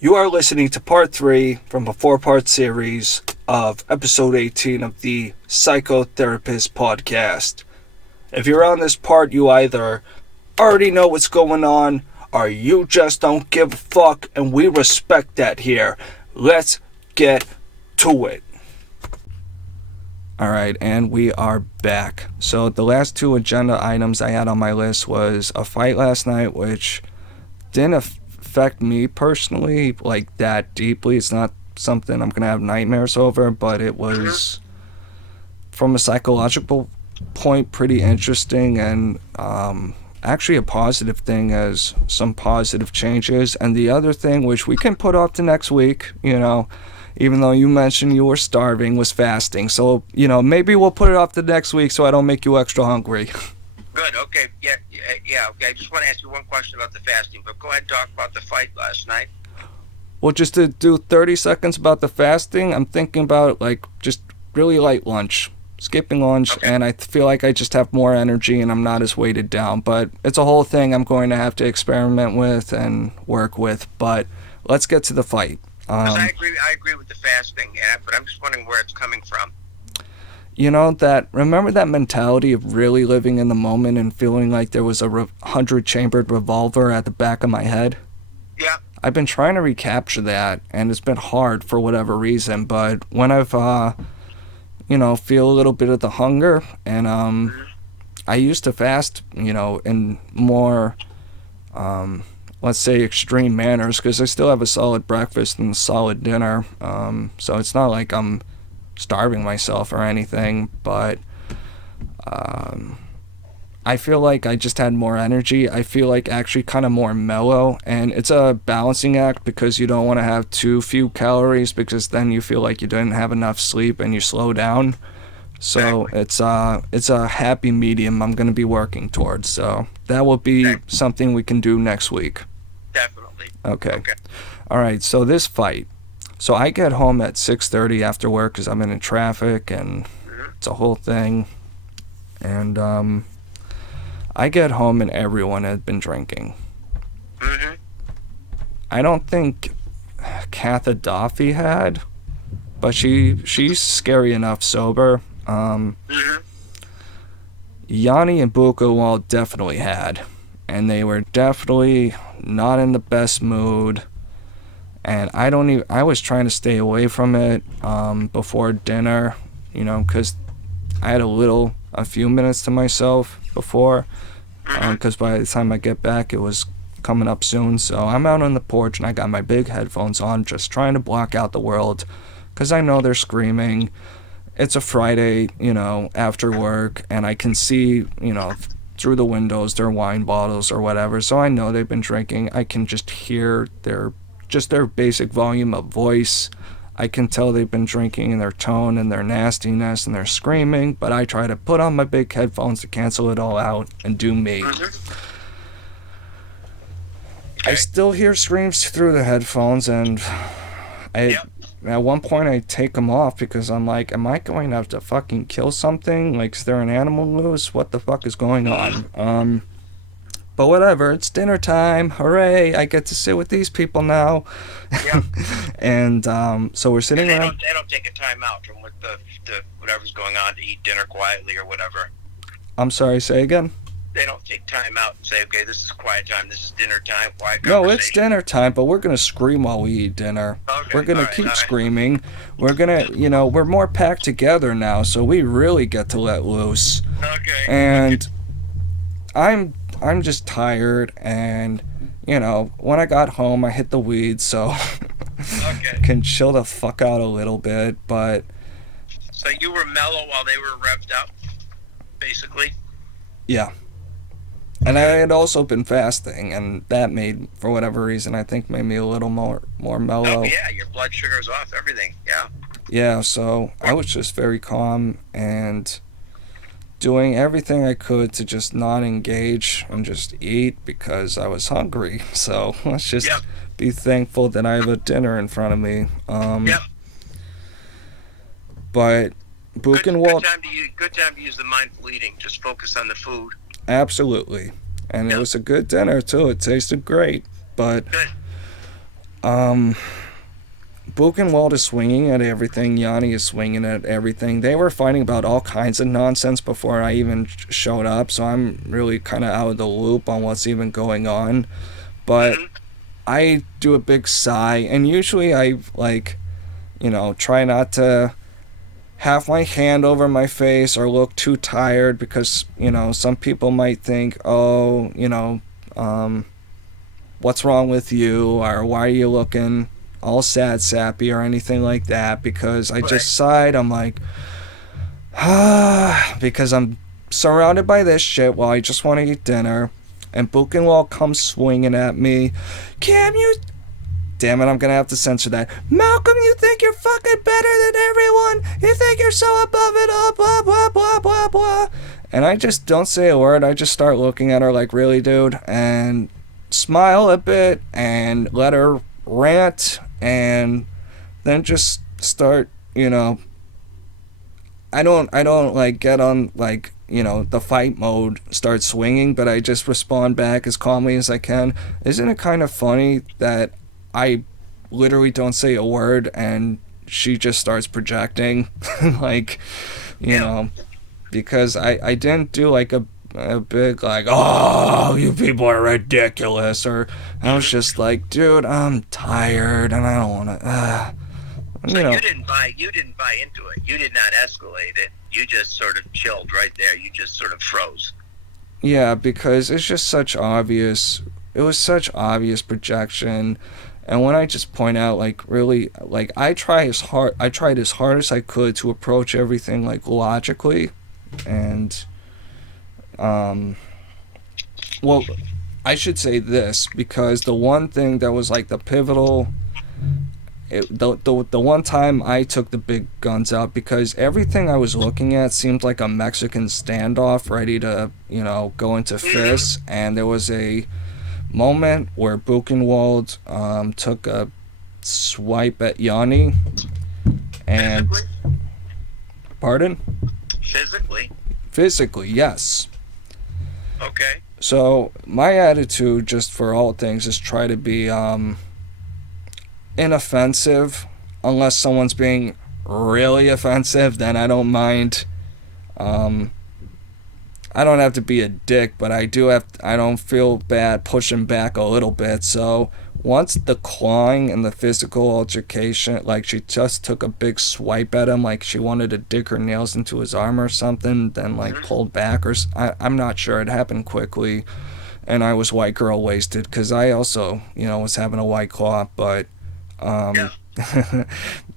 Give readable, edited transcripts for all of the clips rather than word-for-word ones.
You are listening to part 3 from a 4-part series of episode 18 of the Psychotherapist Podcast. If you're on this part, you either already know what's going on or you just don't give a fuck, and we respect that here. Let's get to it. Alright, and we are back. So the last 2 agenda items I had on my list was a fight last night, which didn't affect me personally like that deeply. It's not something I'm gonna have nightmares over, but it was, from a psychological point, pretty interesting and actually a positive thing, as some positive changes. And the other thing, which we can put off to next week, even though you mentioned you were starving, was fasting. So, maybe we'll put it off to next week so I don't make you extra hungry. Good, okay, yeah, okay. I just want to ask you one question about the fasting, but go ahead and talk about the fight last night. Well, just to do 30 seconds about the fasting, I'm thinking about, just really light lunch. Skipping lunch, okay. And I feel like I just have more energy and I'm not as weighted down. But it's a whole thing I'm going to have to experiment with and work with. But let's get to the fight. I agree with the fasting, but I'm just wondering where it's coming from. Remember that mentality of really living in the moment and feeling like there was a 100-chambered revolver at the back of my head? Yeah. I've been trying to recapture that, and it's been hard for whatever reason. But when I've, feel a little bit of the hunger, and I used to fast, in more, let's say, extreme manners, because I still have a solid breakfast and a solid dinner. So it's not like I'm starving myself or anything, but I feel like I just had more energy. I feel like actually kind of more mellow, and it's a balancing act because you don't want to have too few calories, because then you feel like you didn't have enough sleep and you slow down. So it's a happy medium I'm going to be working towards. So that will be something we can do next week. Definitely. Okay. All right, so this fight. So I get home at 6:30 after work because I'm in traffic, and it's a whole thing. And I get home and everyone had been drinking. Mm-hmm. I don't think Katha Daffy had, but she's scary enough sober. Yanni and Buka definitely had, and they were definitely not in the best mood. And I was trying to stay away from it before dinner, because I had a few minutes to myself before, because by the time I get back, it was coming up soon. So I'm out on the porch, and I got my big headphones on, just trying to block out the world, because I know they're screaming. It's a Friday, after work, and I can see, through the windows, their wine bottles or whatever. So I know they've been drinking. I can just hear their basic volume of voice. I can tell they've been drinking, in their tone and their nastiness and their screaming, but I try to put on my big headphones to cancel it all out and do me. I still hear screams through the headphones, and at one point I take them off because I'm like, am I going to have to fucking kill something? Like, is there an animal loose? What the fuck is going on? But whatever, it's dinner time. Hooray, I get to sit with these people now. Yeah. And so we're sitting around. They don't take a time out from what the whatever's going on to eat dinner quietly or whatever. I'm sorry, say again? They don't take time out and say, okay, this is quiet time, this is dinner time, quiet conversation. No, it's dinner time, but we're going to scream while we eat dinner. Okay, we're going to keep screaming. We're going to, we're more packed together now, so we really get to let loose. Okay. And I'm just tired, and, when I got home, I hit the weed, so can chill the fuck out a little bit, but... So you were mellow while they were revved up, basically? Yeah. And I had also been fasting, and that made, for whatever reason, I think made me a little more mellow. Oh, yeah, your blood sugar's off, everything, yeah. Yeah, so I was just very calm and doing everything I could to just not engage and just eat because I was hungry. So let's just be thankful that I have a dinner in front of me. But Buchenwald... Good time to use the mindful eating. Just focus on the food. Absolutely. And it was a good dinner, too. It tasted great. But Good. Buchenwald is swinging at everything. Yanni is swinging at everything. They were fighting about all kinds of nonsense before I even showed up, so I'm really kind of out of the loop on what's even going on. But I do a big sigh, and usually I, like, try not to have my hand over my face or look too tired because, some people might think, oh, what's wrong with you, or why are you looking all sad sappy or anything like that, because I just sighed. I'm like, because I'm surrounded by this shit while I just want to eat dinner, and Buchenwald comes swinging at me. Cam, you... Damn it, I'm gonna have to censor that. Malcolm, you think you're fucking better than everyone? You think you're so above it all, blah, blah, blah, blah, blah. And I just don't say a word. I just start looking at her like, really, dude? And smile a bit and let her rant, and then just start, I don't like get on like, the fight mode, start swinging, but I just respond back as calmly as I can. Isn't it kind of funny that I literally don't say a word and she just starts projecting? Like, because I didn't do like a big like, oh, you people are ridiculous, or I was just like, dude, I'm tired and I don't want to. So you didn't buy into it. You did not escalate it. You just sort of chilled right there. You just sort of froze. Yeah, because it's just such obvious. It was such obvious projection. And when I just point out, like, really, like, I tried as hard as I could to approach everything, like, logically. And, well, I should say this, because the one thing that was, like, the pivotal, the one time I took the big guns out, because everything I was looking at seemed like a Mexican standoff ready to, go into fists. And there was a moment where Buchenwald took a swipe at Yanni, and pardon? Physically, yes. Okay. So my attitude, just for all things, is try to be inoffensive, unless someone's being really offensive. Then I don't mind. I don't have to be a dick, but I don't feel bad pushing back a little bit. So once the clawing and the physical altercation, like she just took a big swipe at him, like she wanted to dig her nails into his arm or something, then like pulled back, or I'm not sure. It happened quickly, and I was white girl wasted because I also, was having a White Claw, but,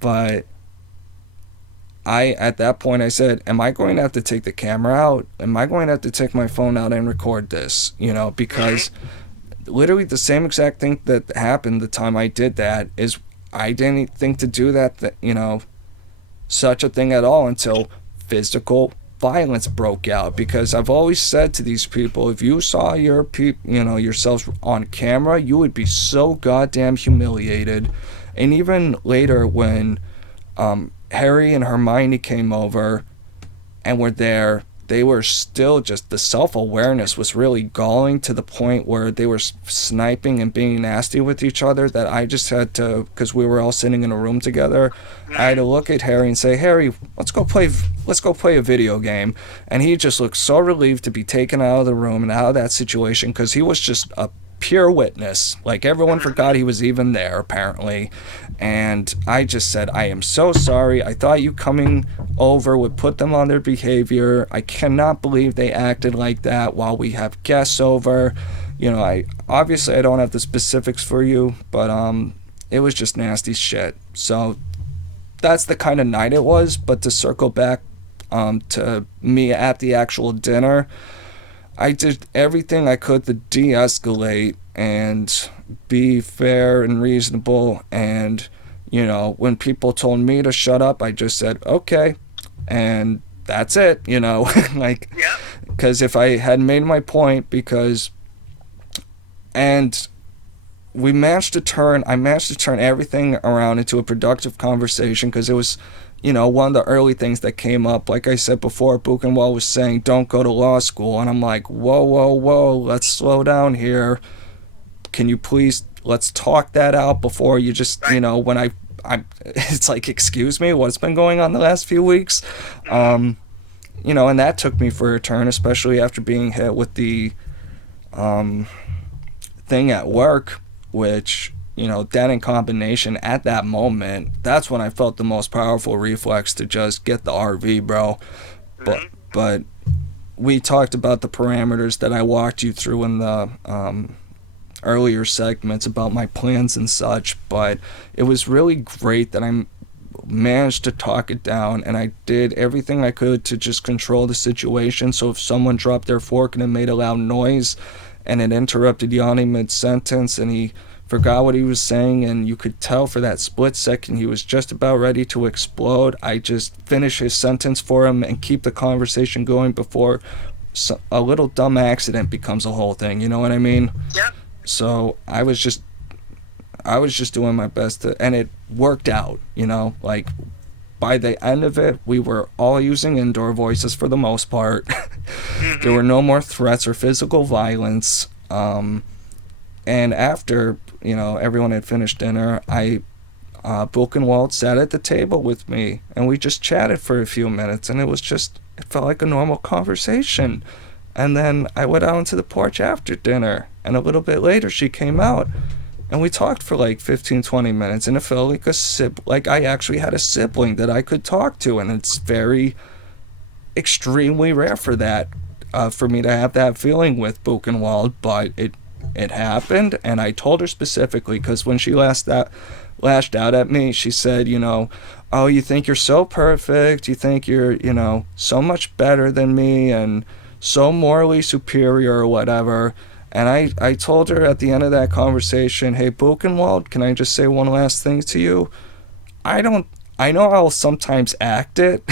but at that point I said, am I going to have to take the camera out? Am I going to have to take my phone out and record this? Because literally the same exact thing that happened the time I did that is I didn't think to do that, such a thing at all until physical violence broke out. Because I've always said to these people, if you saw yourselves on camera, you would be so goddamn humiliated. And even later when Harry and Hermione came over and were there, they were still just, the self-awareness was really galling to the point where they were sniping and being nasty with each other, that I just had to, because we were all sitting in a room together, I had to look at Harry and say, Harry, let's go play a video game. And he just looked so relieved to be taken out of the room and out of that situation, because he was just a pure witness. Like, everyone forgot he was even there, apparently. And I just said, I am so sorry. I thought you coming over would put them on their behavior. I cannot believe they acted like that while we have guests over. I don't have the specifics for you, but it was just nasty shit. So that's the kind of night it was. But to circle back to me at the actual dinner, I did everything I could to de-escalate and be fair and reasonable. And, when people told me to shut up, I just said, okay. And that's it, like, because if I had made my point, and I managed to turn everything around into a productive conversation, because it was, one of the early things that came up. Like I said before, Buchenwald was saying, don't go to law school. And I'm like, whoa, let's slow down here. Can you please let's talk that out before you just, Right. when it's like, excuse me, what's been going on the last few weeks? Mhm. And that took me for a turn, especially after being hit with the um, thing at work, which, that in combination at that moment, that's when I felt the most powerful reflex to just get the RV, bro. But, Mhm. but we talked about the parameters that I walked you through in the earlier segments about my plans and such, but it was really great that I managed to talk it down, and I did everything I could to just control the situation. So if someone dropped their fork and it made a loud noise and it interrupted Yanni mid-sentence and he forgot what he was saying, and you could tell for that split second he was just about ready to explode, I just finish his sentence for him and keep the conversation going before a little dumb accident becomes a whole thing, you know what I mean? Yep. So I was just doing my best to, and it worked out, like by the end of it, we were all using indoor voices for the most part. There were Mhm. no more threats or physical violence. And after, everyone had finished dinner, Buchenwald sat at the table with me and we just chatted for a few minutes, and it felt like a normal conversation. And then I went out into the porch after dinner, and a little bit later she came out and we talked for like 15, 20 minutes, and it felt like like I actually had a sibling that I could talk to, and it's very extremely rare for me to have that feeling with Buchenwald, but it happened, and I told her specifically because when she lashed out at me, she said, oh, you think you're so perfect, you think you're, so much better than me and so morally superior or whatever. And I told her at the end of that conversation, hey, Buchenwald, can I just say one last thing to you? I don't, I know I'll sometimes act it,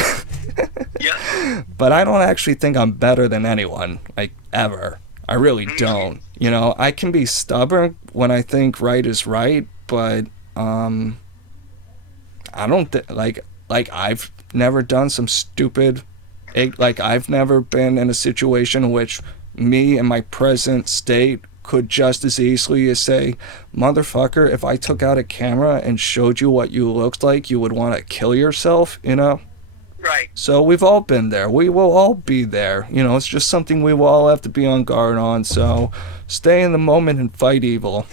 Yeah. but I don't actually think I'm better than anyone, like, ever. I really Mhm. don't. I can be stubborn when I think right is right, but, I don't like I've never done some stupid, like I've never been in a situation in which me in my present state could just as easily as say, motherfucker, if I took out a camera and showed you what you looked like, you would want to kill yourself. Right. So we've all been there. We will all be there. It's just something we will all have to be on guard on. So stay in the moment and fight evil.